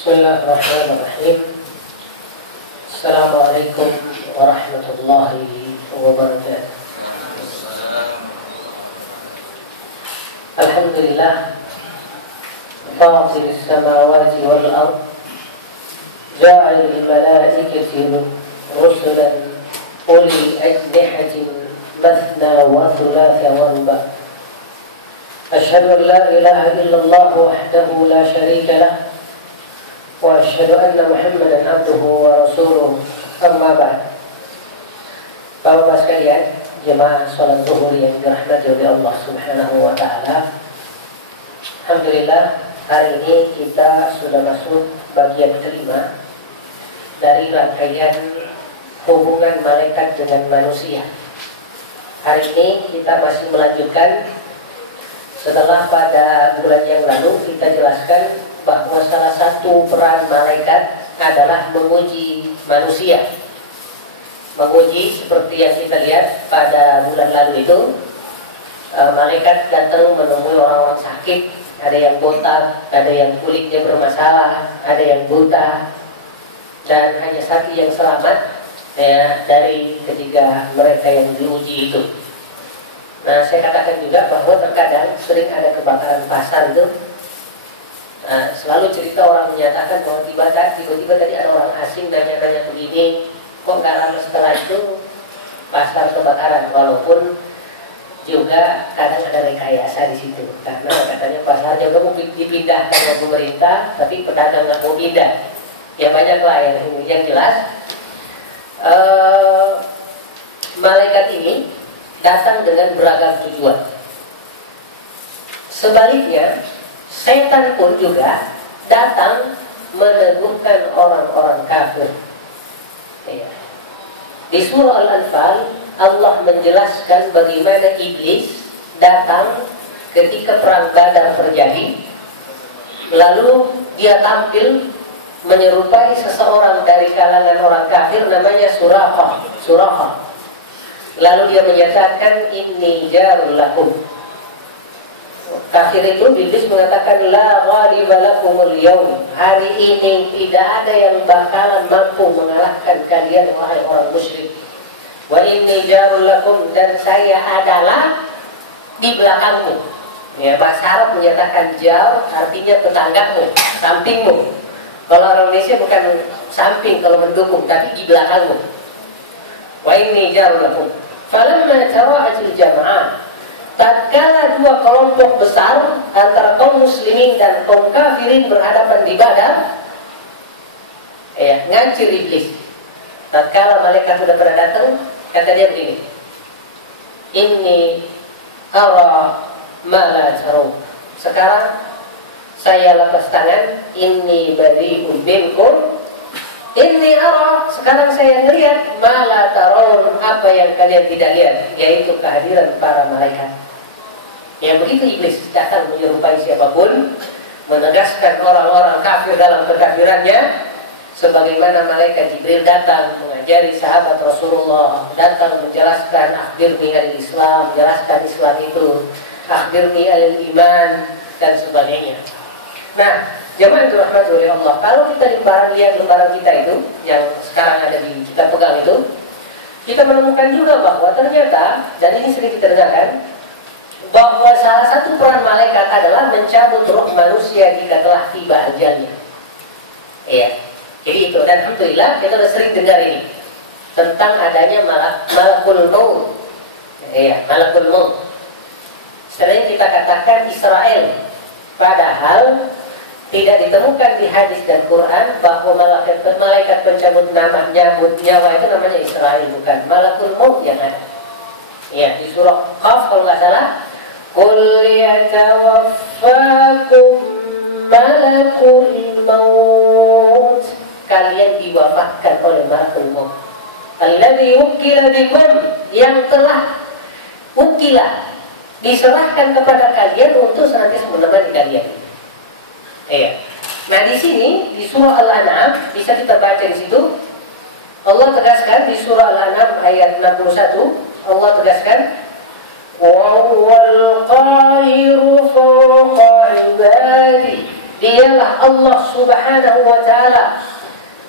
Bismillahirrahmanirrahim. Assalamualaikum warahmatullahi wabarakatuh. Alhamdulillah, Fatirus samawati wal ard, ja'alil malaikati rusulan uli ajnihatin mathna wa thulatha wa ruba'. Asyhadu an la ilaha illallah wahdahu la syarika lah wa asyhadu anna Muhammadan abduhu wa rasuluh. Amma ba'd. Bapak-bapak sekalian, jemaah salat zuhur yang dirahmati oleh Allah Subhanahu wa taala. Alhamdulillah, hari ini kita sudah masuk bagian kelima dari rangkaian hubungan malaikat dengan manusia. Hari ini kita masih melanjutkan setelah pada bulan yang lalu kita jelaskan bahwa salah satu peran malaikat adalah menguji manusia. Menguji seperti yang kita lihat pada bulan lalu itu, malaikat datang menemui orang-orang sakit, ada yang botak, ada yang kulitnya bermasalah, ada yang buta, dan hanya satu yang selamat ya, dari ketiga mereka yang diuji itu. Nah, saya katakan juga bahwa terkadang sering ada kebakaran pasar itu. Nah, selalu cerita orang menyatakan bahwa tiba-tiba tadi ada orang asing nanya-nanya begini, kok nggak lama setelah itu pasar kebakaran, walaupun juga kadang ada rekayasa di situ, karena katanya pasarnya udah mau dipindahkan oleh pemerintah, tapi pedagang nggak mau pindah. Ya banyaklah yang jelas. Malaikat ini datang dengan beragam tujuan. Sebaliknya, setan pun juga datang meneguhkan orang-orang kafir. Ya. Di surah Al-Anfal, Allah menjelaskan bagaimana iblis datang ketika perang Badar terjadi. Lalu dia tampil menyerupai seseorang dari kalangan orang kafir namanya Suraqah. Lalu dia menyatakan, inni jarul lakum. Kafir itu, iblis mengatakan, la ghaliba lakumul yawm. Hari ini tidak ada yang bakalan mampu mengalahkan kalian, wahai orang musyrik. Wa inni jarul lakum, dan saya adalah di belakangmu. Ya, bahasa Arab menyatakan jar, artinya tetanggamu, sampingmu. Kalau orang Indonesia bukan samping kalau mendukung, tapi di belakangmu. Wa inni jarul lakum. Falamma tara'atil jama'ah, tatkala dua kelompok besar antara kaum muslimin dan kaum kafirin berhadapan di Badar, ngancir iblis. Tatkala malaikat sudah pada datang, kata dia begini, inni ara ma la tarawun. Sekarang saya lepas tangan, inni bari'un minkum. Inni ara, sekarang saya melihat ma la tarawun, apa yang kalian tidak lihat, yaitu kehadiran para malaikat. Ya, begitu iblis datang menyerupai siapapun, menegaskan orang-orang kafir dalam kekafirannya, sebagaimana malaikat Jibril datang mengajari sahabat Rasulullah, datang menjelaskan akhbirni al-Islam, menjelaskan Islam itu, akhbirni al-iman, dan sebagainya. Nah, jemaah yang dirahmati oleh Allah, kalau kita lihat lembaran kita itu, yang sekarang ada di kita pegang itu, kita menemukan juga bahwa ternyata, dan ini sering kita dengarkan, bahwa salah satu peran malaikat adalah mencabut roh manusia jika telah tiba ajalnya. Iya, jadi itu. Dan alhamdulillah kita sudah sering dengar ini tentang adanya malakul maut. Iya, malakul maut. Sering kita katakan Israel, padahal tidak ditemukan di hadis dan Quran bahwa malaikat pencabut nyabut nyawa itu namanya Israel, bukan malakul maut yang ada. Ya, di surah Qaf kalau nggak salah, qul yatawaffakum malakul maut, kalian diwafatkan oleh malakul maut alladzi wukila bikum, yang telah wukila, diserahkan kepada kalian untuk senantiasa menemani kalian. Iya. Nah, di sini di surah Al-An'am bisa kita baca di situ. Allah tegaskan di surah Al-An'am ayat 61, Allah tegaskan, wa huwal qahiru fawqa ibadi Dialah Allah Subhanahu wa Ta'ala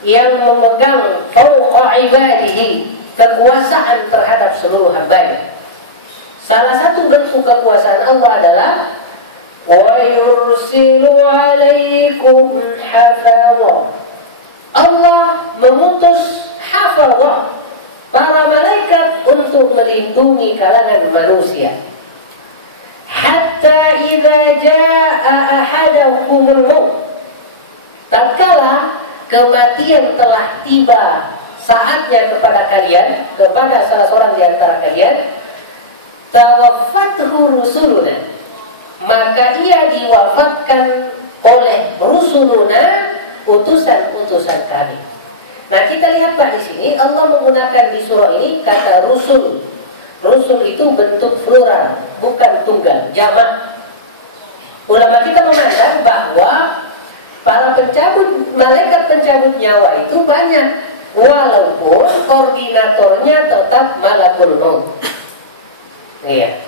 yang memegang fauqa ibadihi, kekuasaan terhadap seluruh hambanya. Salah satu bentuk kekuasaan Allah adalah wa yursilu alaikum hafadha. Allah mengutus hafadha, para malaikat untuk melindungi kalangan manusia. Hatta idza jaa ahadakumul maut, tatkala kematian telah tiba saatnya kepada kalian, kepada salah seorang di antara kalian, tawaffathu rusuluna, maka ia diwafatkan oleh rusuluna, utusan-utusan kami. Nah, kita lihat Pak di sini Allah menggunakan di surah ini kata rusul. Rusul itu bentuk plural, bukan tunggal, jamak. Ulama kita memandang bahwa para malaikat pencabut nyawa itu banyak, walaupun koordinatornya tetap malakul maut. Iya.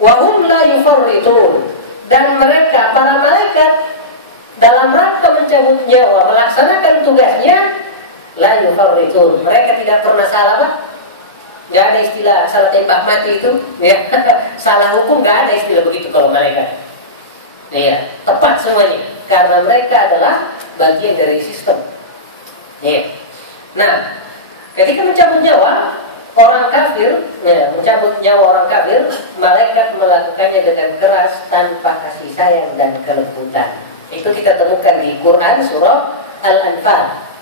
Wa hum la yufarritun, dan mereka para malaikat dalam rangka mencabut nyawa, melaksanakan tugasnya, la yufarritun, mereka tidak pernah salah, Pak. Nggak ada istilah salah tembak mati itu, ya. Salah hukum nggak ada istilah begitu kalau malaikat. Iya, tepat semuanya, karena mereka adalah bagian dari sistem. Iya. Nah, ketika mencabut nyawa orang kafir, ya, mencabut nyawa orang kafir, malaikat melakukannya dengan keras tanpa kasih sayang dan kelembutan. Itu kita temukan di Quran surah Al-Anfal.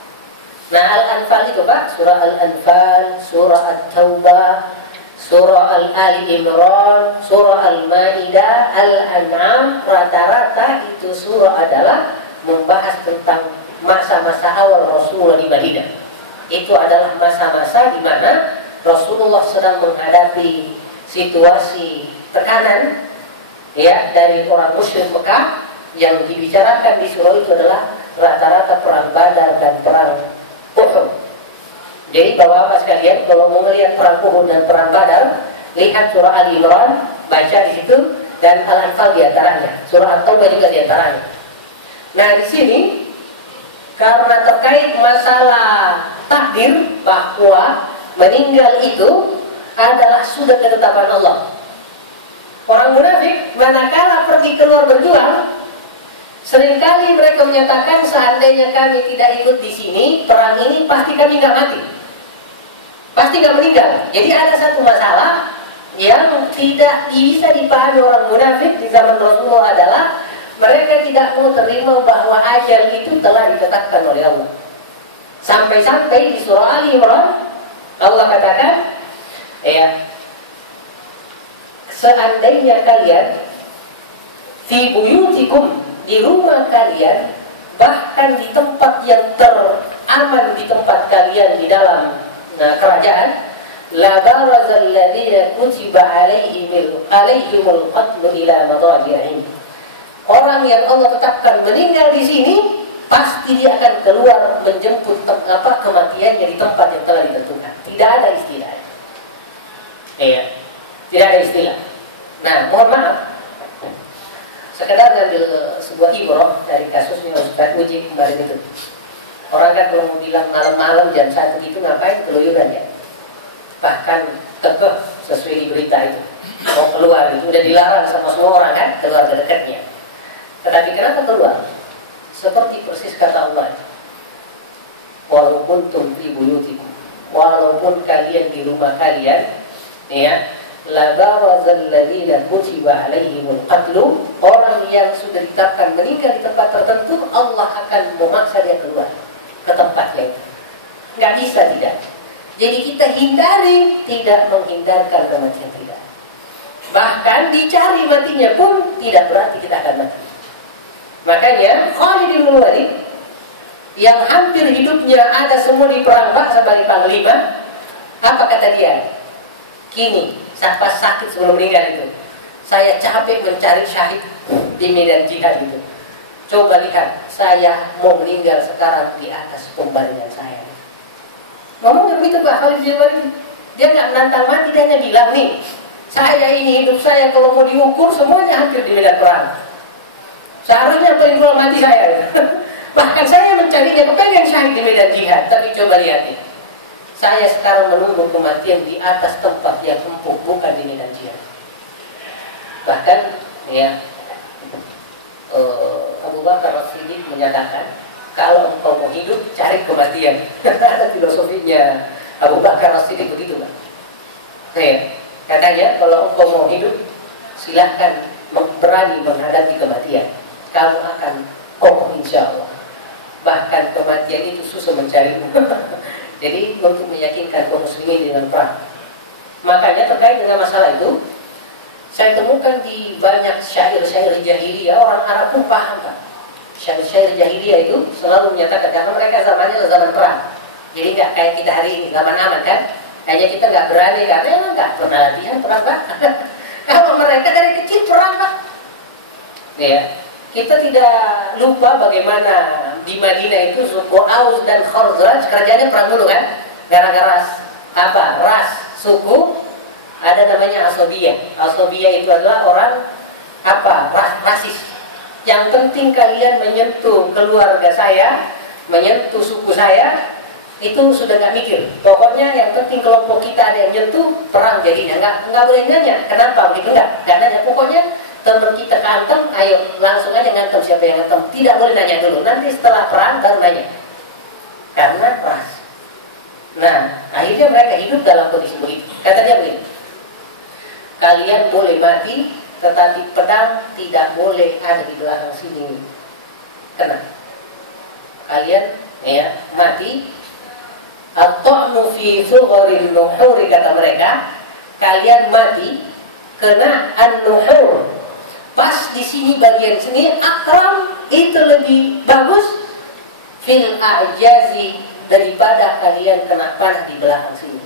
Nah, Al-Anfal itu Pak, surah Al-Anfal, surah At-Taubah, surah Al-Ali Imran, surah Al-Ma'idah, Al-An'am, rata-rata itu surah adalah membahas tentang masa-masa awal Rasulullah di Madinah. Itu adalah masa-masa di mana Rasulullah sedang menghadapi situasi tekanan, ya, dari orang musyrik Mekah. Yang dibicarakan di surah itu adalah rata-rata perang Badar dan perang Uhud. Jadi bapak-bapak sekalian, kalau mau melihat perang Uhud dan perang Badar, lihat surah Ali Imran, baca di situ, dan Al-Anfal di antaranya. Surah At-Taubah juga di antaranya. Nah, di sini karena terkait masalah takdir, bahwa meninggal itu adalah sudah ketetapan Allah. Orang munafik manakala pergi keluar berjuang, seringkali mereka menyatakan, seandainya kami tidak ikut di sini, perang ini pasti kami nggak mati, pasti nggak meninggal. Jadi ada satu masalah yang tidak bisa dipahami orang munafik di zaman Rasulullah adalah mereka tidak mau terima bahwa ajal itu telah ditetapkan oleh Allah. Sampai-sampai di surah Ali Imran Allah katakan, ya, seandainya kalian fi buyutikum, di rumah kalian, bahkan di tempat yang teraman di tempat kalian di dalam kerajaan, la barazal ladzina kutiba alaihimul qatlu ila madajihim. Orang yang Allah tetapkan meninggal di sini, pasti dia akan keluar menjemput kematiannya di tempat yang telah ditentukan. Tidak ada istilah. Iya, tidak ada istilah. Nah, mohon maaf, sekedar ngambil sebuah ibrah dari kasusnya Ustaz Uji kemarin itu. Orang kan kalau mau bilang malam-malam jam 1 itu ngapain keluyuran ya? Bahkan kekeh sesuai di berita itu. Mau keluar itu udah dilarang sama semua orang kan, keluarga dekatnya. Tetapi kenapa keluar? Seperti persis kata Allah, walaupun fi buyutikum, walaupun kalian di rumah kalian, ya, la barazal ladzina kutiba alaihimul qatlu, orang yang sudah ditetapkan meninggal di tempat tertentu, Allah akan memaksa dia keluar ke tempatnya itu. Nggak bisa tidak. Jadi kita hindari, tidak menghindarkan kematian tidak. Bahkan dicari matinya pun tidak berarti kita akan mati. Makanya Khalid bin Walid yang hampir hidupnya ada semua di perang sebagai panglima, apa kata dia? Kini, saat pas sakit sebelum meninggal itu, saya capek mencari syahid di medan jihad itu. Coba lihat, saya mau meninggal sekarang di atas pembaringan saya. Ngomongnya begitu Pak Khalid bin Walid. Dia nggak menantang mati, dia hanya bilang nih, saya ini hidup saya kalau mau diukur semuanya hampir di medan perang. Seharusnya paling dulu mati saya. Bahkan saya mencarinya, kepengen syahid di medan jihad. Tapi coba lihat ini. Saya sekarang menunggu kematian di atas tempat yang empuk, bukan di medan jihad. Bahkan ya Abu Bakar As-Siddiq menyatakan, kalau engkau mau hidup, cari kematian. Ada filosofinya Abu Bakar As-Siddiq begitu, Pak. Katanya kalau engkau mau hidup, silahkan berani menghadapi kematian. Kamu akan kokoh insya Allah. Bahkan kematian itu susah mencarimu. Jadi untuk meyakinkan kaum muslimin dengan perang. Makanya terkait dengan masalah itu, saya temukan di banyak syair-syair jahiliyah, orang Arab pun paham, Pak. Syair-syair jahiliyah itu selalu menyatakan, karena mereka zamannya adalah zaman perang. Jadi nggak kayak kita hari ini, zaman aman kan? Hanya kita nggak berani karena emang nggak pernah latihan perang, Pak. Kalau mereka dari kecil perang, Pak. Ya, kita tidak lupa bagaimana di Madinah itu suku Aus dan Khazraj kerjanya perang dulu kan? Gara-gara apa? Ras, suku, ada namanya Asobiyah. Asobiyah itu adalah orang apa? Rasis. Yang penting kalian menyentuh keluarga saya, menyentuh suku saya, itu sudah nggak mikir. Pokoknya yang penting kelompok kita ada yang nyentuh, perang jadinya. Nggak boleh nanya kenapa begitu, nggak nanya. Pokoknya teman kita kantem, ayo langsung aja ngantem, siapa yang ngantem. Tidak boleh nanya dulu. Nanti setelah perang baru nanya. Karena ras. Nah, akhirnya mereka hidup dalam kondisi begitu. Kata dia begini, kalian boleh mati, tetapi pedang tidak boleh ada di belakang sini. Kenapa? Kalian ya mati, at-ta'nu fi thugharil nuhuri, kata mereka, kalian mati kena an-nuhur. Pas di sini bagian sini akram, itu lebih bagus fil a'jazi, daripada kalian kena panah di belakang sini.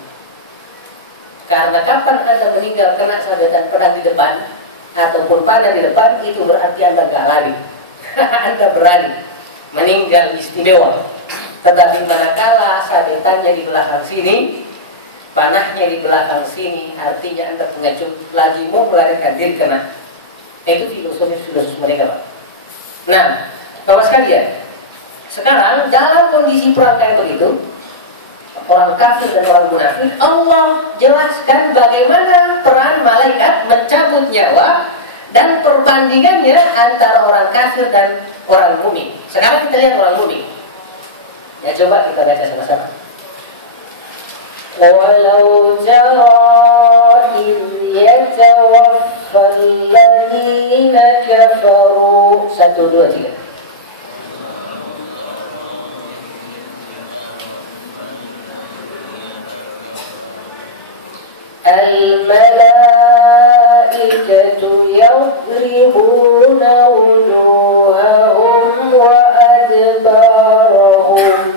Karena kapan Anda meninggal kena sabetan pedang di depan ataupun panah di depan, itu berarti Anda gak lari. Anda berani meninggal istimewa. Tetapi manakala sabetannya di belakang sini, panahnya di belakang sini, artinya Anda pengecut lagi mau melarikan diri kena. Itu filosofi mereka, Pak. Nah, Bapak sekalian, sekarang dalam kondisi perang kayak begitu, orang kafir dan orang munafik, Allah jelaskan bagaimana peran malaikat mencabut nyawa dan perbandingannya antara orang kafir dan orang mukmin. Sekarang kita lihat orang mukmin. Ya, coba kita baca sama-sama. Walau jara idh yatawaffal ladzina kafaru. 1, 2, 3. Al-malaikatu yadribuna wujuhahum wa adbarahum.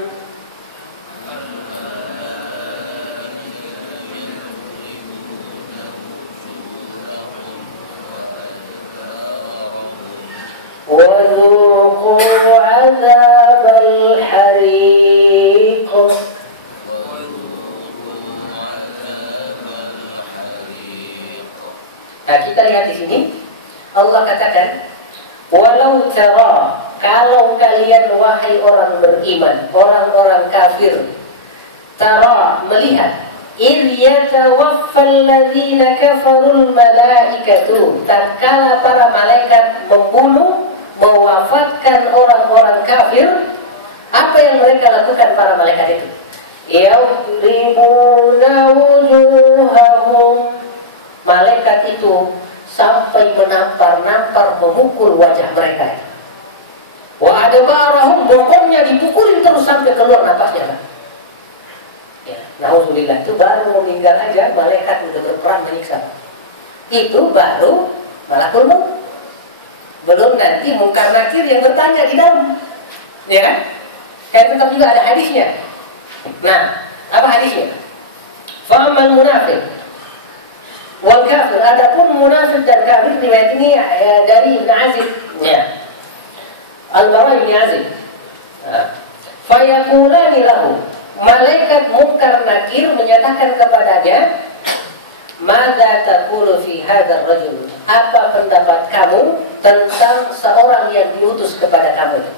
Wa dhuqu 'adzabal hariq. Nah, kita lihat di sini Allah katakan, walau tara, kalau kalian wahai orang beriman, orang-orang kafir, tara, melihat, idh yatawaffal ladzina kafarul malaikatu, tatkala para malaikat membunuh, mewafatkan orang-orang kafir. Apa yang mereka lakukan para malaikat itu? Yadribuna wujuhahum, malaikat itu sampai menampar-nampar, memukul wajah mereka. Wa adbarahum, bokongnya dipukulin terus sampai keluar napasnya. Ya, nauzubillah, itu baru meninggal aja malaikat udah berperan menyiksa. Itu baru malakul maut. Belum nanti mungkar nakir yang bertanya di dalam. Ya kan? Kayak tetap juga ada hadisnya. Nah, apa hadisnya? Fa'amal munafiq wal kafir, adapun munafik dan kafir, riwayat ini dari Ibn Azib, ya, Al-Bara Ibn Azib. Fayaqulani lahu, malaikat munkar nakir menyatakan kepadanya, madza taqulu fi hadzal rajul, apa pendapat kamu tentang seorang yang diutus kepada kamu itu.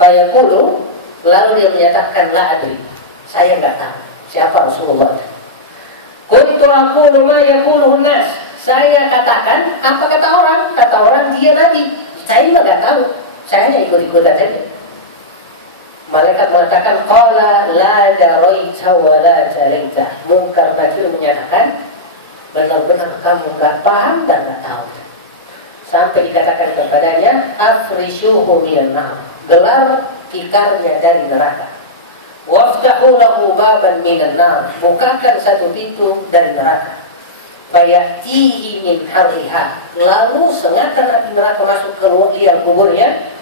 Fayaqulu, lalu dia menyatakan la adri, saya enggak tahu siapa Rasulullah. Kuntu aqulu ma yaquluhu nas, saya katakan apa kata orang. Kata orang dia nabi, saya juga enggak tahu, saya hanya ikut-ikutan saja. Malaikat mengatakan qala la daraita wa la talaita. Munkar Nakir menyatakan benar-benar kamu enggak paham dan enggak tahu. Sampai dikatakan kepadanya afrishuhu minan nar, gelar tikarnya dari neraka. Waftahu lahu baban minan nar, bukakan satu pintu dari neraka. Fayatihi min harriha, lalu sengakan api neraka masuk ke liang kuburnya.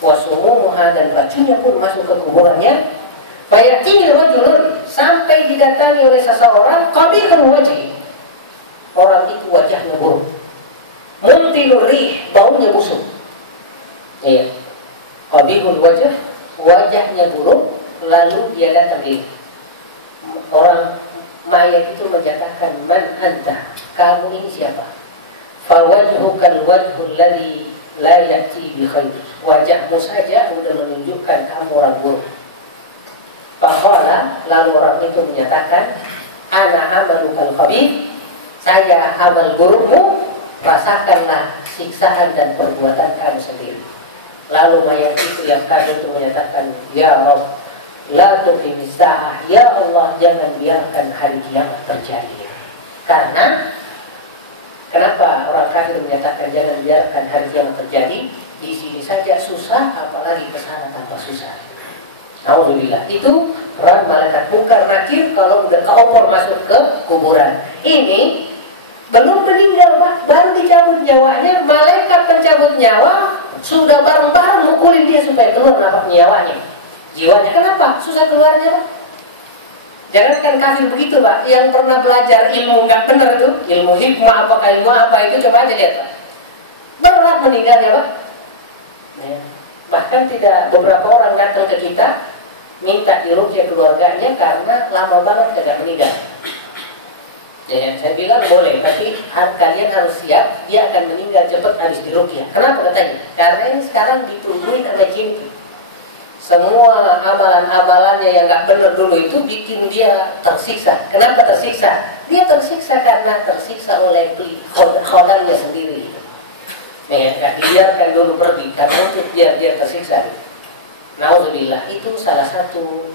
Wasumuha, dan racunnya pun masuk ke kuburannya. Fayatihi rajulun, sampai didatangi oleh seseorang qabihul wajhi, orang itu wajahnya buruk. Muntilur rih, baunya busuk. Iya. Qabihul wajh, wajahnya buruk. Lalu dia datang ini. Orang mayat itu menyatakan, man anta, kamu ini siapa? Fawajhukal wajhul ladzi la ya'ti bi khair. Wajahmu saja sudah menunjukkan kamu orang buruk. Faqala, lalu orang itu menyatakan, ana amalukal khabith, saya amal burukmu, rasakanlah siksaan dan perbuatan kamu sendiri. Lalu mayat itu yang kafir itu menyatakan, ya Rabb, la tuqimis sa'ah, ya Allah, jangan biarkan hari kiamat terjadi. Karena kenapa orang kafir menyatakan jangan biarkan hari kiamat terjadi? Di sini saja susah, apalagi ke sana tanpa susah. Alhamdulillah. Itu peran malaikat Munkar Nakir kalau udah keopor masuk ke kuburan. Ini belum meninggal, Pak, baru dicabut nyawanya. Malaikat pencabut nyawa sudah bareng-bareng mukulin dia supaya keluar nafas nyawanya. Jiwanya kenapa? Susah keluarnya, Pak. Jangankan kafir begitu, Pak. Yang pernah belajar ilmu nggak benar tuh, ilmu hikmah apakah ilmu apa itu, coba aja lihat, Pak. Berat meninggalnya, Pak. Ya. Bahkan tidak, beberapa orang datang ke kita minta diruqyah keluarganya karena lama banget tidak meninggal. Ya, saya bilang boleh, tapi kalian harus siap, dia akan meninggal cepat habis diruqyah. Kenapa katanya? Karena ini sekarang ditungguin sama jin. Semua amalan-amalannya yang nggak benar dulu itu bikin dia tersiksa. Kenapa tersiksa? Dia tersiksa karena tersiksa oleh khodamnya sendiri. Ya, nggak dibiarkan dulu pergi karena untuk dia tersiksa. Nauzubillah, itu salah satu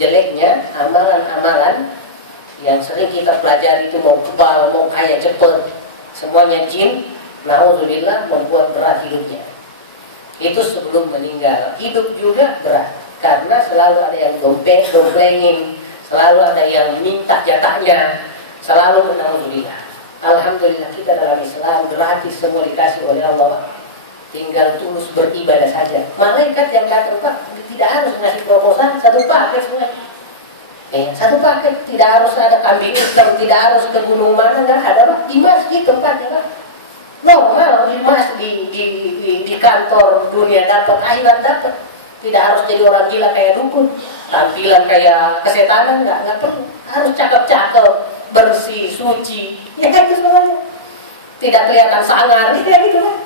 jeleknya amalan-amalan yang sering kita pelajari itu, mau kebal, mau kaya cepet, semuanya jin. Nauzubillah, membuat berat hidupnya. Itu sebelum meninggal. Hidup juga berat karena selalu ada yang domplengin, selalu ada yang minta jatahnya, selalu nauzubillah. Alhamdulillah kita dalam Islam gratis, semua dikasih oleh Allah. Tinggal tulus beribadah saja. Malaikat yang datang, Pak, tidak harus ngasih proposal, satu paket semua. Satu paket, tidak harus ada kambing hitam, tidak harus ke gunung mana, nggak ada, Pak. Di masjid tempatnya, Pak. Normal di masjid, di kantor dunia dapat, akhirat dapat. Tidak harus jadi orang gila kayak dukun, tampilan kayak kesetanan, nggak perlu. Harus cakep-cakep, bersih, suci, ya itu semuanya. Tidak kelihatan sangar, ya gitu kan.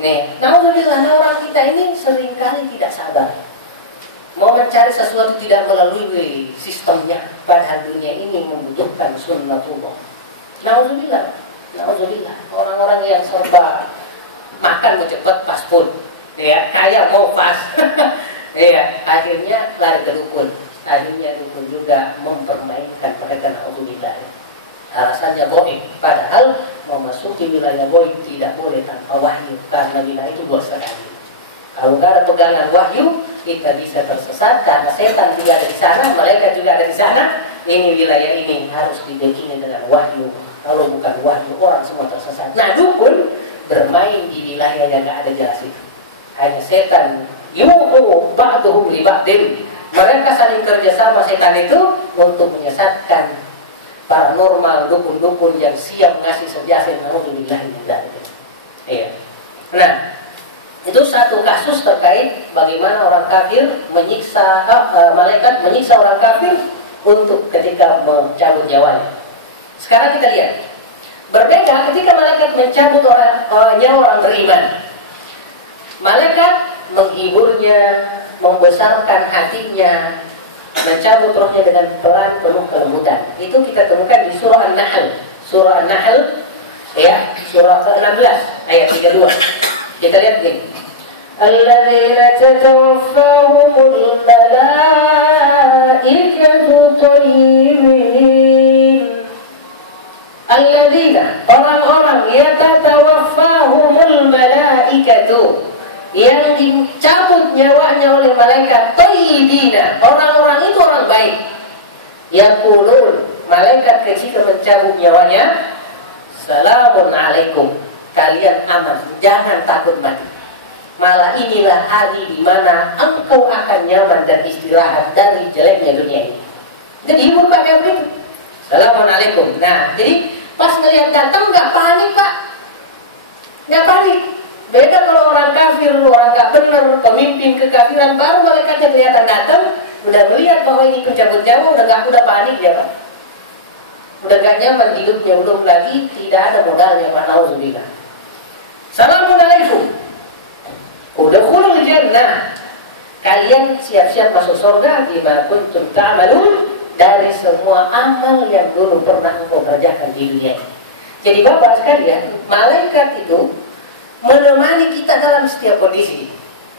Nih, alhamdulillah, orang kita ini seringkali tidak sabar. Mau mencari sesuatu tidak melalui sistemnya, padahal dunia ini membutuhkan sunnatullah. Alhamdulillah, alhamdulillah. Orang-orang yang serba makan mau cepat pas pun, ya, kaya mau pas, ya, akhirnya lari ke dukun. Akhirnya dukun juga mempermainkan mereka, alhamdulillah. Alasannya goib, padahal memasuki wilayah goib tidak boleh tanpa wahyu, karena wilayah itu luas sekali. Kalau nggak ada pegangan wahyu, kita bisa tersesat karena setan juga ada di sana, mereka juga ada di sana. Ini wilayah ini harus dibekini dengan wahyu. Kalau bukan wahyu, orang semua tersesat. Nah, dukun bermain di wilayah yang nggak ada jelas itu. Hanya setan yuhu ba'duhum li ba'din. Mereka saling kerjasama setan itu untuk menyesatkan paranormal, dukun-dukun yang siap ngasih sejasa yang alhamdulillah. Iya. Nah, itu satu kasus terkait bagaimana orang kafir menyiksa, malaikat menyiksa orang kafir untuk ketika mencabut nyawanya. Sekarang kita lihat Berbeda ketika malaikat mencabut nyawa orang beriman. Malaikat menghiburnya, membesarkan hatinya, mencabut rohnya dengan pelan penuh kelembutan. Itu kita temukan di surah An-Nahl. Surah An-Nahl, ya, surah ke-16 ayat 32. Kita lihat ini. Alladzina tatawaffahumul malaikatu thayyibin. Alladzina, orang-orang yatatawaffahumul malaikatu, yang dicabut nyawanya oleh malaikat, thayyibina, orang-orang itu orang baik. Yaqulun, malaikat ketika mencabut nyawanya, salamun alaikum, kalian aman, jangan takut mati. Malah inilah hari di mana engkau akan nyaman dan istirahat dari jeleknya dunia ini. Jadi hibur Pak begitu. Salamun alaikum. Nah, jadi pas ngelihat datang nggak panik Pak, nggak panik. Beda kalau orang kafir, orang nggak benar, pemimpin kekafiran, baru malaikatnya kelihatan datang, udah melihat bahwa ini pencabut nyawa, udah panik dia Pak. Udah gak nyaman hidupnya, belum lagi tidak ada modalnya Pak, na'udzubillah. Salamun alaikum, udkhulul jannah, kalian siap-siap masuk surga bima kuntum ta'malun, dari semua amal yang dulu pernah engkau kerjakan di dunia ini. Jadi Bapak sekalian, malaikat itu menemani kita dalam setiap kondisi.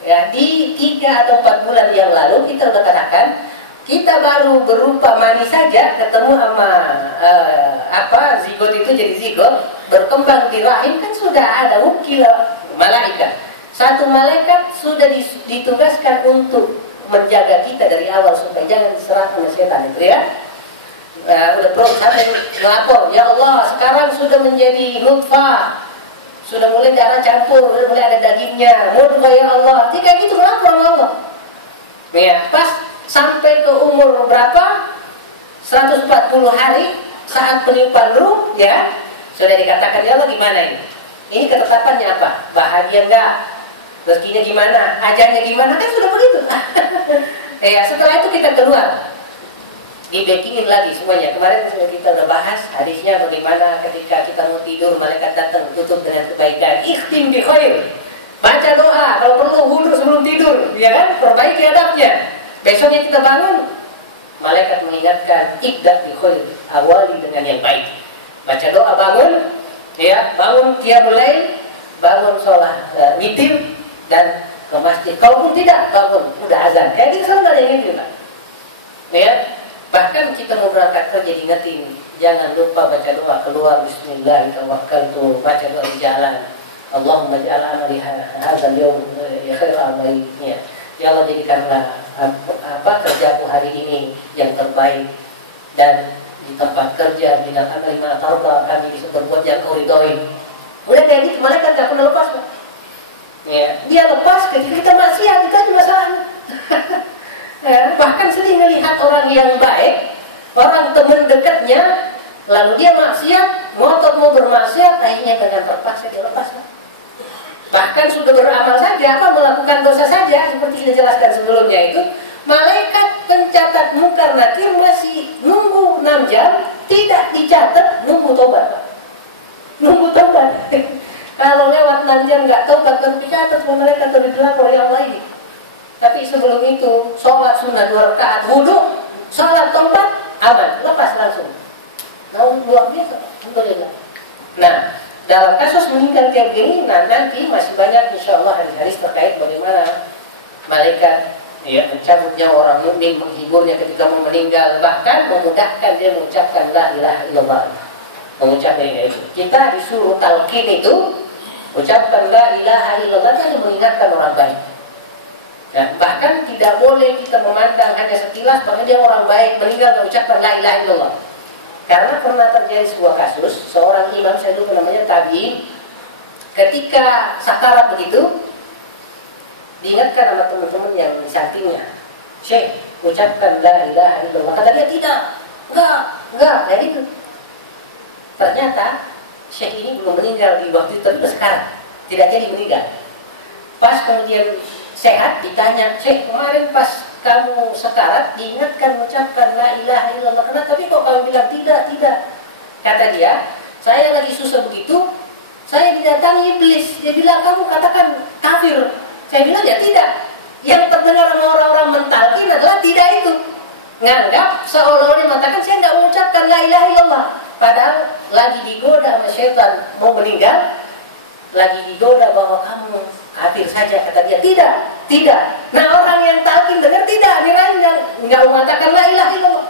Ya, di 3 atau 4 bulan yang lalu kita sudah katakan, kita baru berupa mani saja ketemu sama zigot itu jadi zigot, berkembang di rahim, kan sudah ada wukil malaikat. Satu malaikat sudah ditugaskan untuk menjaga kita dari awal supaya jangan diserang oleh setan itu ya. Udah perut sampai melapor, ya Allah sekarang sudah menjadi nutfah, sudah mulai darah campur, sudah mulai ada dagingnya, mudghah ya Allah. Jika gitu melapor sama Allah. Ya, pas sampai ke umur berapa? 140 hari saat peniupan ruh, ya sudah dikatakan, ya Allah gimana ini? Ini ketetapannya apa? Bahagia enggak? Rezekinya gimana? Ajalnya gimana? Kan sudah begitu. Ya, setelah itu kita keluar, dibekingin lagi semuanya. Kemarin kita udah bahas hadisnya bagaimana ketika kita mau tidur, malaikat datang tutup dengan kebaikan. Ikhtim bi khair. Baca doa, kalau perlu wudu sebelum tidur, ya kan? Perbaiki adabnya. Besoknya kita bangun, malaikat mengingatkan, ibda bi khair, awali dengan yang baik. Baca doa bangun, ya, bangun qiyamul lail, bangun sholat witir dan ke masjid. Kalaupun tidak, bangun udah azan. Kayak gitu selalu ada yang gitu, Pak. Ya, bahkan kita mau berangkat kerja diingetin, jangan lupa baca doa keluar, bismillah tawakkaltu, baca doa di jalan. Allahumma ja'al amali hadzal yawm ya khair amalinya. Ya Allah, jadikanlah kerjaku hari ini yang terbaik, dan di tempat kerja minal amali ma tarda, kami bisa berbuat yang kau ridhoi. Udah kayak gitu, malaikat tak pernah lepas Pak. Ya, dia lepas ketika kita maksiat, itu aja masalahnya. Ya, bahkan sering melihat orang yang baik, orang teman dekatnya, lalu dia maksiat, ngotot mau bermaksiat, akhirnya dengan terpaksa dia lepas Pak. Bahkan sudah beramal saja, melakukan dosa saja, seperti kita jelaskan sebelumnya itu, malaikat pencatat munkar nakir masih nunggu 6 jam, tidak dicatat, nunggu tobat. Nunggu tobat. Kalau lewat 6 jam nggak tobat, kan dicatat malaikat atau dilapor yang lain. Tapi sebelum itu, sholat sunnah 2 rakaat, wudu, sholat tobat, aman, lepas langsung. Nah, luar biasa, alhamdulillah. Nah, dalam kasus meninggal kayak gini, nanti masih banyak insya Allah hadis-hadis terkait bagaimana malaikat ya mencabut nyawa orang mukmin, menghiburnya ketika mau meninggal, bahkan memudahkan dia mengucapkan la ilaha illallah, mengucapkan itu. Kita disuruh talqin itu, ucapkan la ilaha illallah, itu mengingatkan orang baik. Nah, bahkan tidak boleh kita memandang hanya sekilas bahwa dia orang baik meninggal mengucapkan la ilaha illallah. Karena pernah terjadi sebuah kasus, seorang imam, saya lupa namanya, tabi'in, ketika sakarat begitu, diingatkan sama teman-teman yang di sampingnya, Syekh, ucapkan la ilaha illallah. Kata dia, tidak, enggak, kayak gitu. Ternyata Syekh ini belum meninggal di waktu itu, tapi sekarat, tidak jadi meninggal. Pas kemudian sehat, ditanya, Syekh, kemarin pas kamu sekarat diingatkan mengucapkan la ilaha illallah, kenapa? Tapi kok kamu bilang tidak. Kata dia, Saya lagi susah begitu, saya didatangi iblis. Dia bilang, kamu katakan kafir. Saya bilang, ya tidak. Yang terdengar sama orang-orang mentalkin adalah tidak itu. Nganggap seolah-olah mengatakan, saya nggak mengucapkan la ilaha illallah. Padahal lagi digoda sama syaitan, mau meninggal, lagi digoda bahwa kamu kafir saja. Kata dia, tidak. Nah, orang yang talkin dengar tidak, dirain nggak mengatakan la ilaha illallah.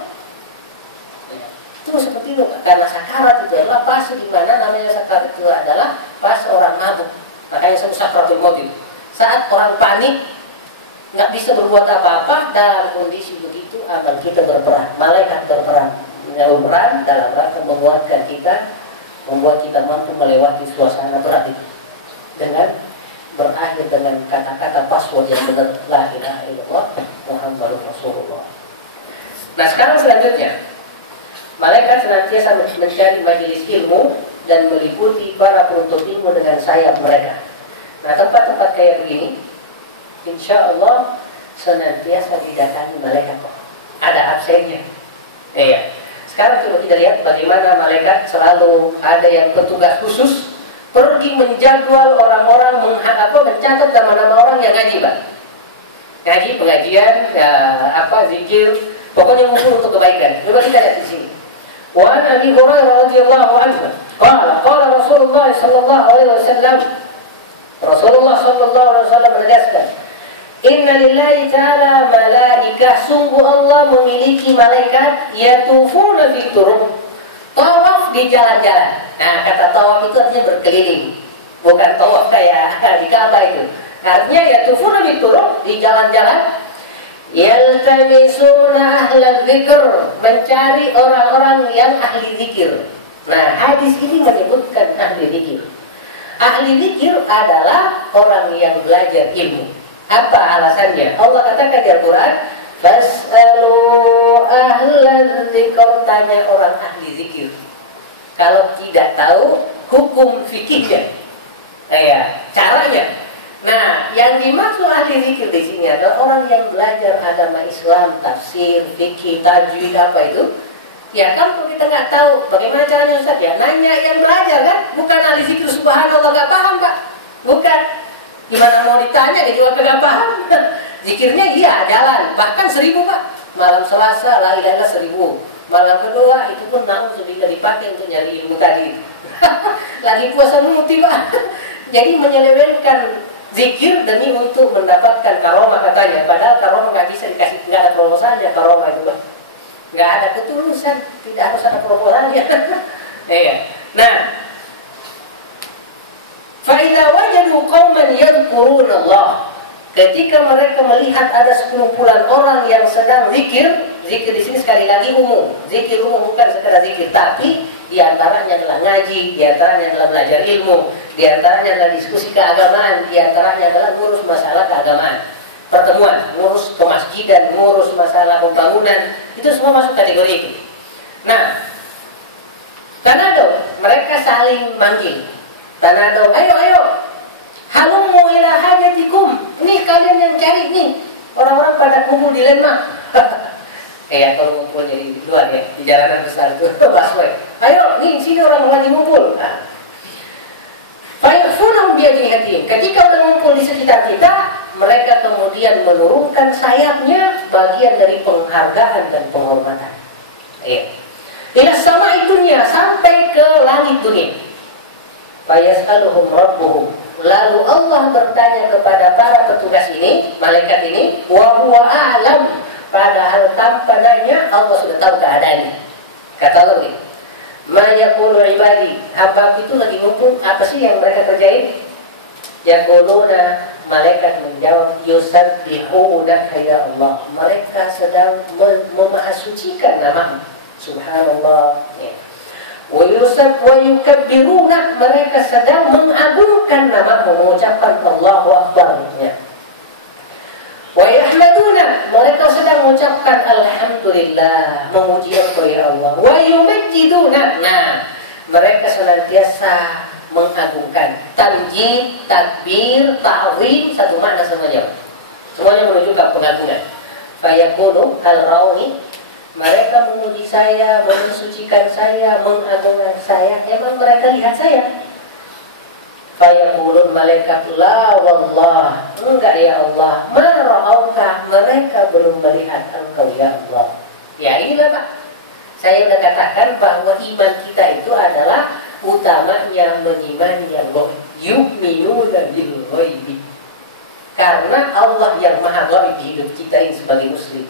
Itu seperti itu, karena sakarat itu adalah pas di mana namanya sakarat itu adalah pas orang mabuk. Makanya sebut sakaratul maut itu. Saat orang panik, nggak bisa berbuat apa-apa, dalam kondisi begitu amal kita berperan, malaikat berperan dalam rangka membuat kita mampu melewati suasana berat itu dengan berakhir dengan kata-kata password yang benar, la ilaha illallah Muhammadur Rasulullah. Nah, sekarang selanjutnya, malaikat senantiasa mencari majelis ilmu dan meliputi para penuntut ilmu dengan sayap mereka. Nah, tempat-tempat kayak begini, insya Allah senantiasa didatangi malaikat kok. Ada absennya. Iya. Sekarang coba kita lihat bagaimana malaikat selalu ada yang petugas khusus pergi menjadwal orang-orang mencatat nama-nama orang yang ngaji, Pak. Ngaji, pengajian, ya, zikir, pokoknya ngumpul untuk kebaikan. Coba kita lihat di sini. Wa an Abi Hurairah radhiyallahu anhu qala Rasulullah sallallahu alaihi wasallam, Rasulullah sallallahu alaihi wasallam menegaskan, inna lillahi ta'ala malaikah, sungguh Allah memiliki malaikat yatufuna fi turuq, tawaf di jalan-jalan. Nah, kata tawaf itu artinya berkeliling, bukan tawaf kayak di Ka'bah itu. Artinya yatufuna fi turuq, di jalan-jalan, yaltamisuna ahla dzikr, mencari orang-orang yang ahli zikir. Nah, hadis ini menyebutkan ahli zikir. Ahli zikir adalah orang yang belajar ilmu. Apa alasannya? Allah katakan di Al-Quran, fas'alu ahla dzikr, tanya orang ahli zikir. Kalau tidak tahu hukum fikihnya, caranya. Nah, yang dimaksud ahli zikir di sini adalah orang yang belajar agama Islam, tafsir, fikih, tajwid, apa itu. Ya kan, kalau kita nggak tahu bagaimana caranya Ustaz, ya nanya yang belajar kan, bukan ahli zikir subhanallah nggak paham Pak, bukan. Gimana mau ditanya, dia juga nggak paham. Zikirnya iya jalan, bahkan 1000 Pak. Malam Selasa la ilaha illallah 1000. Malam kedua itu pun sudah dipakai untuk nyari ilmu tadi. Lagi puasa muti Pak. Jadi menyelewengkan zikir demi untuk mendapatkan karomah katanya. Padahal karomah nggak bisa dikasih, nggak ada proposalnya karomah itu Pak. Nggak ada ketulusan, tidak harus ada proposalnya. Iya. Nah, فَإِذَا وَجَدُوا قَوْمًا يَذْكُرُونَ اللَّهَ, ketika mereka melihat ada sekumpulan orang yang sedang zikir di sini sekali lagi umum, zikir umum bukan sekadar zikir, tapi diantaranya adalah ngaji, diantaranya adalah belajar ilmu, diantaranya adalah diskusi keagamaan, diantaranya adalah ngurus masalah keagamaan, pertemuan, ngurus kemasjidan, ngurus masalah pembangunan, itu semua masuk kategori itu. Nah, karena mereka saling manggil. Tanado, ayo, halummu ila hajatikum. Ini kalian yang cari nih. Orang-orang pada kumpul di Lembang. Kalau ngumpul di luar ya, di jalanan besar itu, busway. Ayo, nih sini orang lagi ngumpul. Fayahfunahum biajnihatihim. Ketika udah ngumpul di sekitar kita, mereka kemudian menurunkan sayapnya, bagian dari penghargaan dan penghormatan. Ila sama'i dunya, sampai ke langit dunia. Fayas'aluhum rabbuhum, lalu Allah bertanya kepada para petugas ini, malaikat ini, wa huwa a'lam, padahal tanpa nanya Allah sudah tahu keadaannya. Kata Allah, ma yaqulu ibadi, apa itu lagi ngumpul, apa sih yang mereka kerjain? Yaquluna, malaikat menjawab, yusabbihuna ya Allah, mereka sedang memahasucikan nama subhanallah. Wa yukabbiruna, mereka sedang mengagungkan nama, mengucapkan Allahu Akbar. Wa yahmaduna, mereka sedang mengucapkan alhamdulillah, memuji Engkau ya Allah. Wa yumajjiduna, nah mereka senantiasa mengagungkan. Tamjid, takbir, ta'zim, satu makna semuanya. Semuanya menunjukkan pengagungan. Fayaqulu hal rauni, Mereka memuji saya, mensucikan saya, mengagungkan saya. Emang mereka lihat saya? Fayaqulun malaikat la wallah, enggak ya Allah, ma ra'auka, mereka belum melihat engkau ya Allah. Ya inilah Pak, saya sudah katakan bahwa iman kita itu adalah utamanya mengimani yang gaib. Yu'minuna bil ghaibi. Karena Allah yang maha gaib di hidup kita ini sebagai muslim.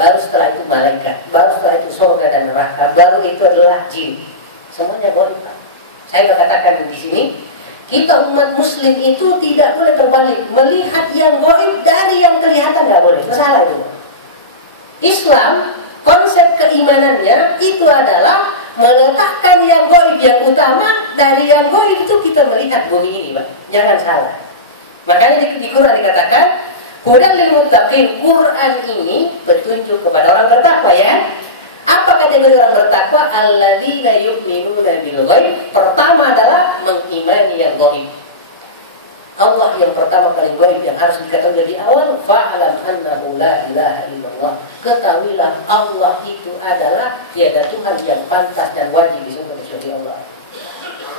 Baru setelah itu malaikat, baru setelah itu surga dan neraka, baru itu adalah jin. Semuanya gaib Pak. Saya sudah katakan di sini, kita umat muslim itu tidak boleh terbalik. Melihat yang gaib dari yang kelihatan nggak boleh. Masalah itu. Islam, konsep keimanannya itu adalah meletakkan yang gaib yang utama. Dari yang gaib itu kita melihat bumi ini Pak. Jangan salah. Makanya di Quran dikatakan hudal lil muttaqin. Quran ini petunjuk kepada orang bertakwa ya. Apa kategori orang bertakwa? Alladzina yu'minuna bil ghaib. Pertama adalah mengimani yang gaib. Allah yang pertama kali gaib yang harus diketahui dari awal. Fa'alam annahu la ilaha illallah. Ketahuilah Allah itu adalah tiada Tuhan yang pantas dan wajib disembah kecuali Allah.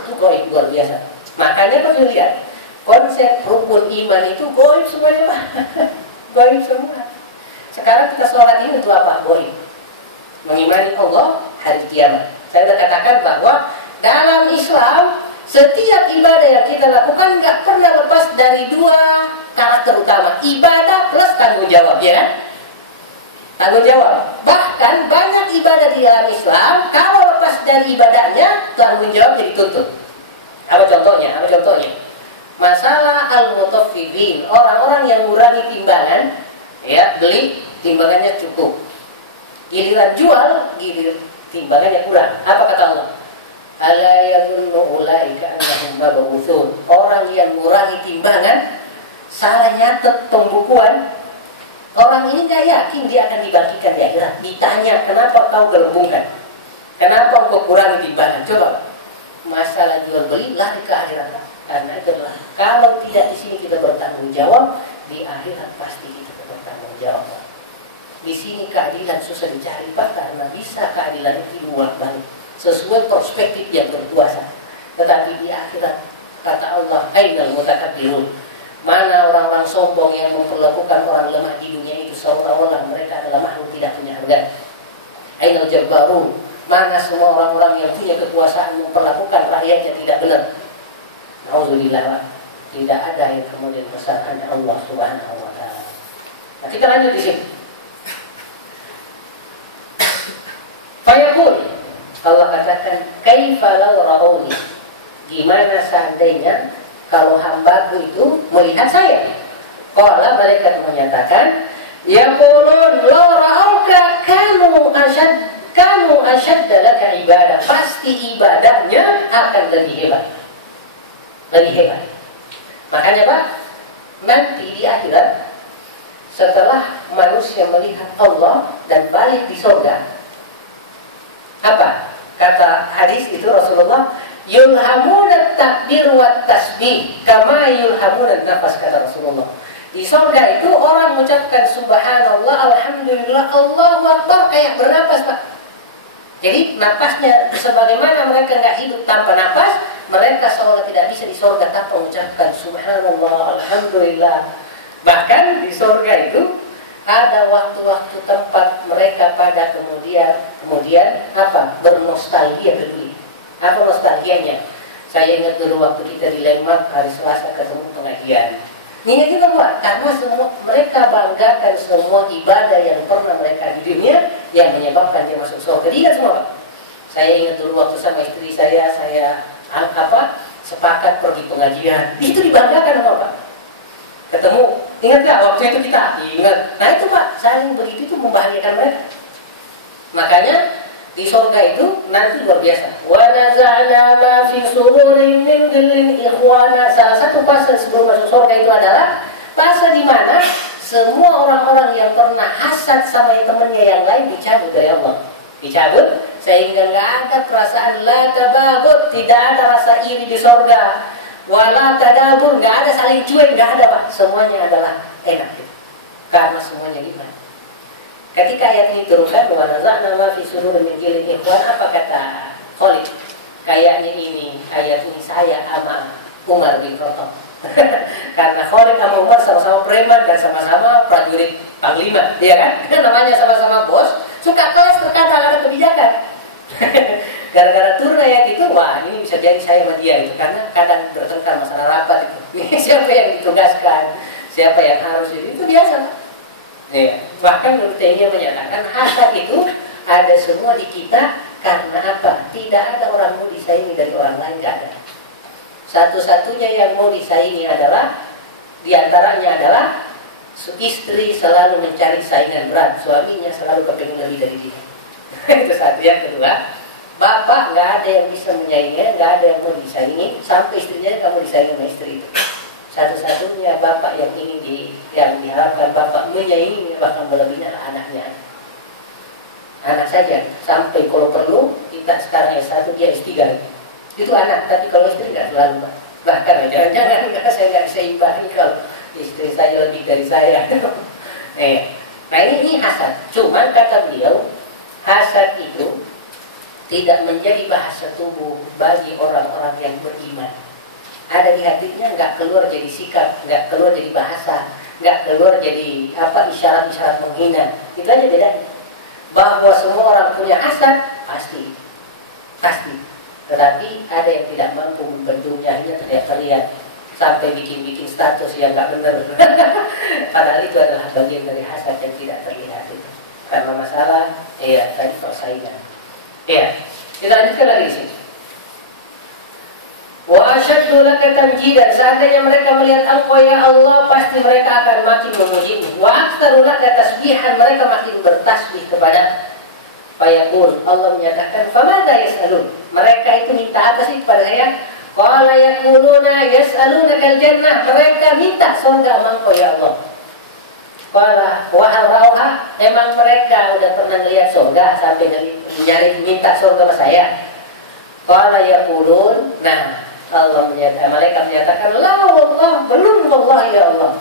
Itu gaib luar biasa. Makanya kalau lihat konsep rukun iman itu gaib semuanya Pak. Gaib semua. Sekarang kita sholat ini untuk apa? Gaib. Mengimani Allah hari kiamat. Saya sudah katakan bahwa dalam Islam setiap ibadah yang kita lakukan nggak pernah lepas dari dua karakter utama, ibadah plus tanggung jawab, ya kan? Tanggung jawab. Bahkan banyak ibadah di dalam Islam kalau lepas dari ibadahnya tanggung jawab jadi tuntut. Apa contohnya? Masalah al-mutaffifin, orang-orang yang mengurangi timbangan, ya beli timbangannya cukup. Giliran jual, timbangannya kurang. Apa kata Allah? Ala yadhunnu ulaika annahum mab'utsun. Orang yang mengurangi timbangan, salah nyatet pembukuan. Orang ini nggak yakin dia akan dibagikan di akhirat. Ditanya, kenapa kau gelembungkan? Kenapa kau kurangi timbangan? Coba, masalah jual beli lari ke akhirat. Karena itu adalah kalau tidak di sini kita bertanggung jawab, di akhirat pasti kita bertanggung jawab. Di sini keadilan susah dicari Pak, karena bisa keadilan itu bolak-balik sesuai perspektif yang berkuasa. Tetapi di akhirat kata Allah, ainal mutakabbirun. Mana orang-orang sombong yang memperlakukan orang lemah di dunia itu seolah-olah mereka adalah makhluk tidak punya harga. Ainal jabbarun. Mana semua orang-orang yang punya kekuasaan memperlakukan rakyatnya tidak benar. Nauzubillah. Tidak ada yang kemudian besar hanya Allah Subhanahu wa taala. Nah, kita lanjut di sini. Fayaqul, Allah katakan, kaifa law ra'uni, gimana seandainya kalau hambaku itu melihat saya? Qala, malaikat menyatakan, yaqulun law ra'auka kanu ashadda laka ibadah. Pasti ibadahnya akan lebih hebat. Lebih hebat. Makanya Pak, nanti di akhirat setelah manusia melihat Allah dan balik di surga, apa kata hadis itu Rasulullah, yulhamuna takbir wa tasbih kama yulhamuna nafas, kata Rasulullah. Di surga itu orang mengucapkan subhanallah, alhamdulillah, Allahu akbar kayak bernapas Pak. Jadi napasnya sebagaimana mereka nggak hidup tanpa napas, mereka seolah tidak bisa di surga tanpa mengucapkan subhanallah, alhamdulillah. Bahkan di surga itu ada waktu-waktu tempat mereka pada kemudian apa? Bernostalgia dulu. Apa nostalgianya? Saya ingat dulu waktu kita di Lembang hari Selasa ketemu pengajian. Ini juga Pak, karena semua mereka banggakan semua ibadah yang pernah mereka di dunia yang menyebabkan dia masuk surga. Tidak semua Pak. Saya ingat dulu waktu sama istri saya sepakat pergi pengajian. Itu dibanggakan sama Pak. Ketemu, ingat gak waktu itu kita? Ingat. Nah itu Pak, saling begitu itu membahagiakan mereka. Makanya di surga itu nanti luar biasa. Wa naza'na ma fi sudurin min ghillin ikhwana. Salah satu fase sebelum masuk surga itu adalah fase di mana semua orang-orang yang pernah hasad sama temannya yang lain dicabut dari Allah. Dicabut sehingga nggak ada perasaan la tabagud, tidak ada rasa iri di surga. Wala tadabur, nggak ada saling cuek, nggak ada Pak. Semuanya adalah enak. Karena semuanya gimana? Ketika ayat ini turunkan, wa naza'na ma fi sudurin min ghillin ikhwan, apa kata Khalid? Kayaknya ini ayat ini saya sama Umar bin Khattab. Karena Khalid sama Umar sama-sama preman dan sama-sama prajurit panglima, ya kan? Namanya sama-sama bos, suka kelas terkadang ada kebijakan. Gara-gara turun ayat itu, wah ini bisa jadi saya sama dia itu, karena kadang bertengkar masalah rapat itu. Siapa yang ditugaskan, siapa yang harus itu biasa. Ya. Bahkan Ibnu Taimiyah menyatakan hasad itu ada semua di kita karena apa? Tidak ada orang mau disaingi dari orang lain, tidak ada. Satu-satunya yang mau disaingi adalah diantaranya adalah istri selalu mencari saingan berat, suaminya selalu kepingin lebih dari dia. Itu satu. Yang kedua, bapak nggak ada yang bisa menyainginya, nggak ada yang mau disaingi, sampai istrinya kamu disaingi sama istri itu. Satu-satunya bapak yang yang diharapkan bapak menyaingi bahkan melebihinya adalah anaknya. Anak saja, sampai kalau perlu kita sekarang S1 dia S3 itu anak, tapi kalau istri nggak selalu Pak. Bahkan jangan-jangan saya nggak bisa imbangi kalau istri saya lebih dari saya. Nah ini hasad. Cuman kata beliau, hasad itu tidak menjadi bahasa tubuh bagi orang-orang yang beriman. Ada di hatinya, nggak keluar jadi sikap, nggak keluar jadi bahasa, nggak keluar jadi isyarat-isyarat menghina. Itu aja bedanya. Bahwa semua orang punya hasad pasti. Tetapi ada yang tidak mampu membendungnya, hanya terlihat sampai bikin status yang nggak benar. Padahal itu adalah bagian dari hasad yang tidak terlihat itu. Karena masalah, tadi persaingan. Kita lanjutkan lagi di sini. Wa asyaddu laka tamjidan, seandainya mereka melihat engkau ya Allah, pasti mereka akan makin memujimu. Wa aktsaru laka tasbihan, mereka makin bertasbih kepada Fayaqul, Allah menyatakan, famadza yas'alun, mereka itu minta apa sih kepada saya? Qala yaquluna yas'alunaka al-jannah, mereka minta surga engkau ya Allah. Qala wa hal rauha, emang mereka udah pernah lihat surga sampai nyari minta surga sama saya? Qala yaqulun, nah Allah menyatakan, malaikat menyatakan, la wallah, belum wallah ya Allah.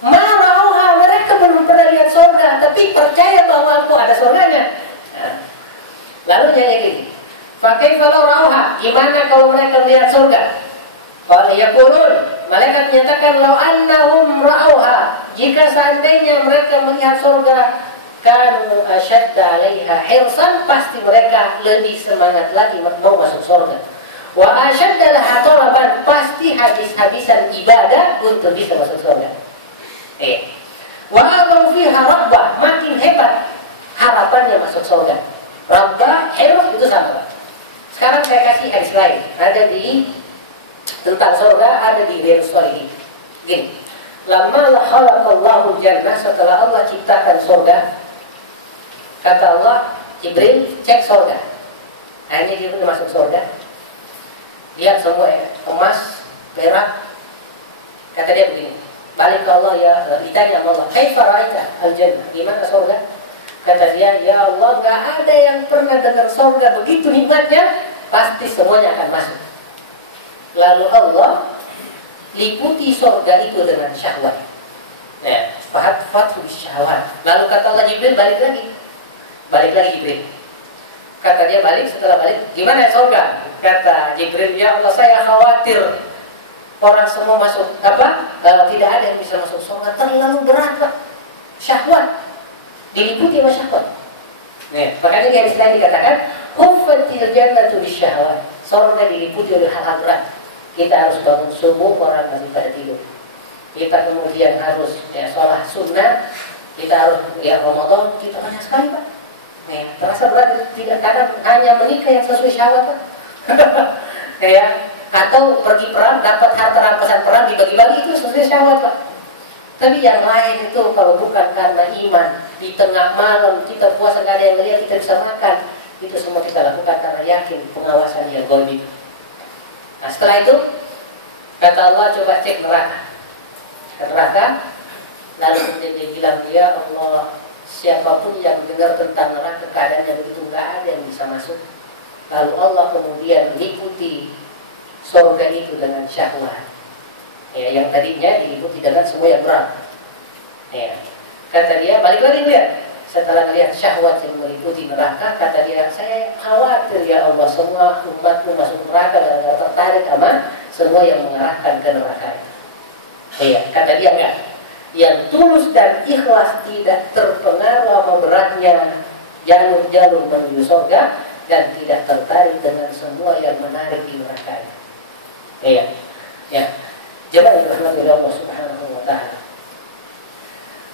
Marauha, mereka belum pernah lihat surga, tapi percaya bahwa aku ada surganya. Nah, lalu nyanyi gini, fakaifa law rauha, gimana kalau mereka melihat surga? Qala yaqulun, malaikat menyatakan, law annahum rauha, jika seandainya mereka melihat surga, kanu asyadda 'alaiha hirsan, pasti mereka lebih semangat lagi mau masuk surga. Wa asyadda laha talaban, pasti habis-habisan ibadah untuk bisa masuk surga. Wa adaw fiha rabbah, makin hebat harapannya masuk surga. Rabbah, hirf itu sama Pak. Sekarang saya kasih hadis lain, ada di tentang surga, ada di Riyadhus Shalihin. Gini, lamma khalaqallahu jannah, setelah Allah ciptakan surga, kata Allah, Jibril cek surga. Hanya Jibril masuk surga, lihat semua emas, perak. Kata dia begini, balik ke Allah, ya ditanya sama Allah, kaifa ra'aita al-jannah, gimana surga? Kata dia, ya Allah, nggak ada yang pernah dengar surga begitu nikmatnya, pasti semuanya akan masuk. Lalu Allah liputi surga itu dengan syahwat. Nah, fathu syahwat. Lalu kata Allah, Jibril balik lagi Jibril. Kata dia balik, setelah balik, gimana surga? Kata Jibril, ya Allah, saya khawatir orang semua masuk tidak ada yang bisa masuk surga, terlalu berat Pak. Syahwat diliputi sama syahwat. Nih, makanya di hadis lain dikatakan, huffatil jannatu bisyahwat. Surga diliputi oleh hal-hal berat. Kita harus bangun subuh, orang masih pada tidur. Kita kemudian harus sholat sunnah. Kita harus Ramadan, kita banyak sekali Pak. Nih, terasa berat, tidak kadang hanya menikah yang sesuai syahwat Pak. Atau pergi perang, dapat harta rampasan perang, dibagi-bagi, itu sesuai syahwat Pak. Tapi yang lain itu kalau bukan karena iman, di tengah malam kita puasa gak ada yang melihat, kita bisa makan, itu semua kita lakukan karena yakin pengawasan yang gaib. Nah setelah itu kata Allah, coba cek neraka, lalu kemudian dia bilang, ya Allah, siapapun yang dengar tentang neraka keadaannya begitu, gak ada yang bisa masuk. Lalu Allah kemudian liputi surga itu dengan syahwat. Yang tadinya diliputi dengan semua yang berat. Kata dia, balik lagi lihat. Setelah melihat syahwat yang meliputi neraka, kata dia, saya khawatir ya Allah semua umatmu masuk neraka dan tertarik sama semua yang mengarahkan ke neraka. Iya, kata dia enggak. Yang tulus dan ikhlas tidak terpengaruh sama beratnya jalur-jalur menuju surga dan tidak tertarik dengan semua yang menarik di neraka. Iya, ya. Jemaah yang dirahmati Allah Subhanahu wa taala.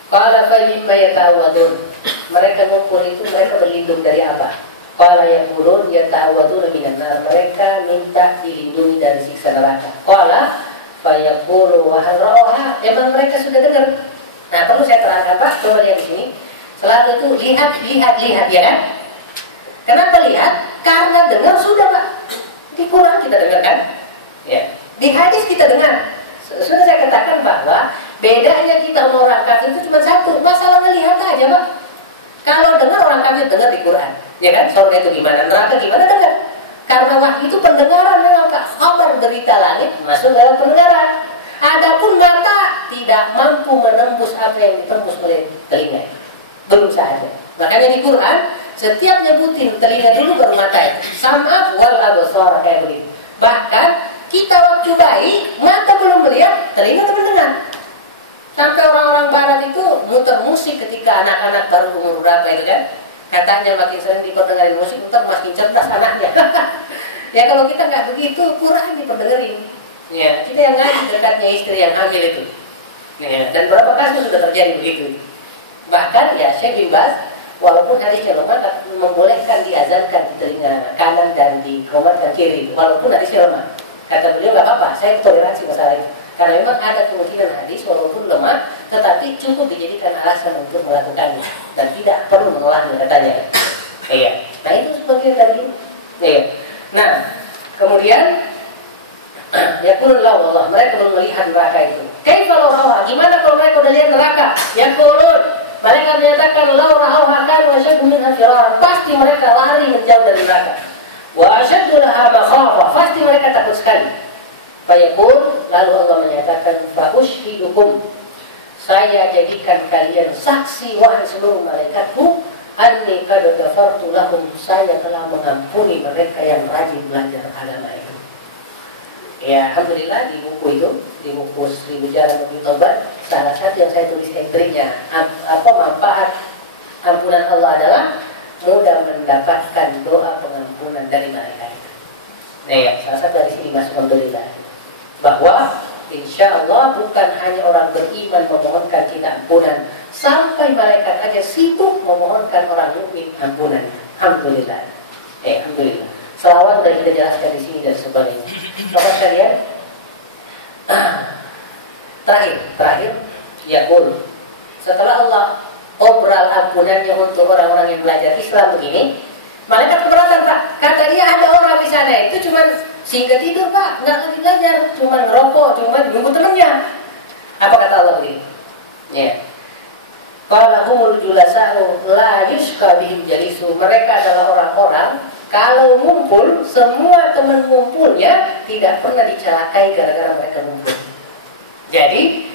Qala fa mimma yata'awwadun. Mereka ngumpul itu mereka berlindung dari apa? Qala yaqulun yata'awwaduna minan nar. Mereka minta dilindungi dari siksa neraka. Qala fa yaqulu wa hal ra'aha. Emang mereka sudah dengar? Nah, perlu saya terangkan Pak, coba lihat di sini. Selalu itu lihat ya kan? Kenapa lihat? Karena dengar sudah Pak. Di Quran kita dengar kan? Ya. Di hadis kita dengar. Sudah saya katakan bahwa bedanya kita sama orang kafir itu cuma satu, masalah melihat aja Pak. Kalau dengar orang kafir dengar di Quran, ya kan? Surga itu gimana, neraka gimana dengar. Karena wahyu itu pendengaran memang Kak. Kabar berita langit masuk dalam pendengaran. Adapun mata tidak mampu menembus apa yang ditembus oleh telinga. Belum saja. Makanya di Quran setiap nyebutin telinga dulu baru mata itu. Sam'a wal absar kayak begitu. Bahkan kita waktu bayi mata belum melihat, telinga mendengar. Sampai orang-orang barat itu muter musik ketika anak-anak baru umur berapa itu kan. Katanya makin sering diperdengarin musik, muter makin cerdas anaknya. Ya kalau kita nggak begitu, kurang diperdengarin. Ya, kita yang ngaji dekatnya istri yang hamil itu. Ya, dan berapa kasus sudah terjadi begitu. Bahkan ya Syekh bin Baz, walaupun hadisnya lemah, membolehkan diazankan di telinga kanan dan dikomatkan kiri, walaupun hadisnya lemah. Kata beliau nggak apa-apa, saya toleransi masalah itu. Karena memang ada kemungkinan hadis walaupun lemah, tetapi cukup dijadikan alasan untuk melakukannya dan tidak perlu menolaknya katanya. Iya. Nah itu sebagian dari. Iya. Nah kemudian ya kulullah Allah, mereka belum melihat neraka itu. Kaifa law rawa? Gimana kalau mereka udah lihat neraka? Ya kulul. Mereka menyatakan law rawa kanu asyaddu min firar. Pasti mereka lari menjauh dari neraka. Wa asyaddu laha makhafah. Pasti mereka takut sekali. Fayaqul, lalu Allah menyatakan fa ushhidukum. Saya jadikan kalian saksi wahai seluruh malaikatku anni qad ghafartu lahum. Saya telah mengampuni mereka yang rajin belajar agama itu. Ya, alhamdulillah di buku itu, di buku 1000 Jalan Menuju Taubat, salah satu yang saya tulis entry-nya, manfaat ampunan Allah adalah mudah mendapatkan doa pengampunan dari malaikat. Nah ya, salah satu dari sini masuk alhamdulillah. Bahwa insya Allah bukan hanya orang beriman memohonkan kita ampunan, sampai malaikat aja sibuk memohonkan orang mukmin ampunan. Alhamdulillah. Alhamdulillah. Selawat sudah kita jelaskan di sini dan sebagainya. Bapak sekalian, terakhir, yaqul. Setelah Allah obral ampunannya untuk orang-orang yang belajar Islam begini, malaikat keberatan Pak. Kata dia ada orang di sana itu cuma singkat tidur Pak, nggak lagi belajar, cuma ngerokok, cuma nunggu temennya. Apa kata Allah begini? Ya. Qala humul julasa'u la yushqa bihim jalisu. Mereka adalah orang-orang kalau ngumpul, semua teman ngumpulnya tidak pernah dicelakai gara-gara mereka ngumpul. Jadi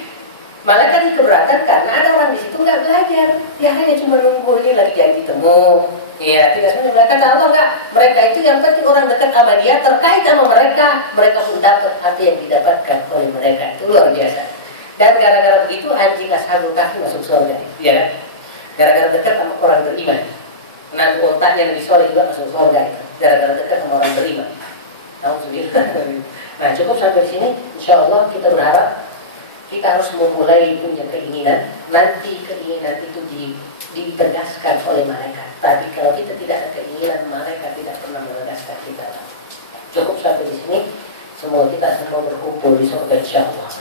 malaikat ini keberatan karena ada orang di situ nggak belajar, dia hanya cuma nunggu ini lagi janji temu. Iya, tidak sebenarnya kata Allah nggak. Mereka itu yang penting orang dekat sama dia, terkait sama mereka, mereka pun dapat apa yang didapatkan oleh mereka. Itu luar biasa. Dan gara-gara begitu anjing Ashabul Kahfi masuk surga, ya kan? Gara-gara dekat sama orang beriman. Nah, otaknya lebih soleh juga masuk surga itu. Gara-gara dekat sama orang beriman. Nah, cukup sampai sini. Insya Allah kita berharap kita harus memulai punya keinginan. Nanti keinginan itu ditegaskan oleh malaikat. Tapi kalau kita tidak ada keinginan, malaikat tidak pernah menegaskan kita. Cukup sampai di sini. Semoga kita semua berkumpul di surga insya Allah.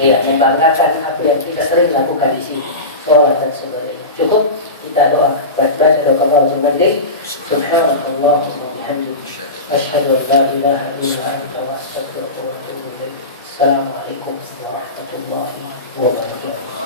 Ya, membanggakan apa yang kita sering lakukan di sini, sholat dan sebagainya. Cukup kita doa, baca doa kafaratul majlis. Subhanallah wa bihamdihi, asyhadu an la ilaha illa anta wa astaghfiruka wa atubu ilaik. Assalamualaikum warahmatullahi wabarakatuh.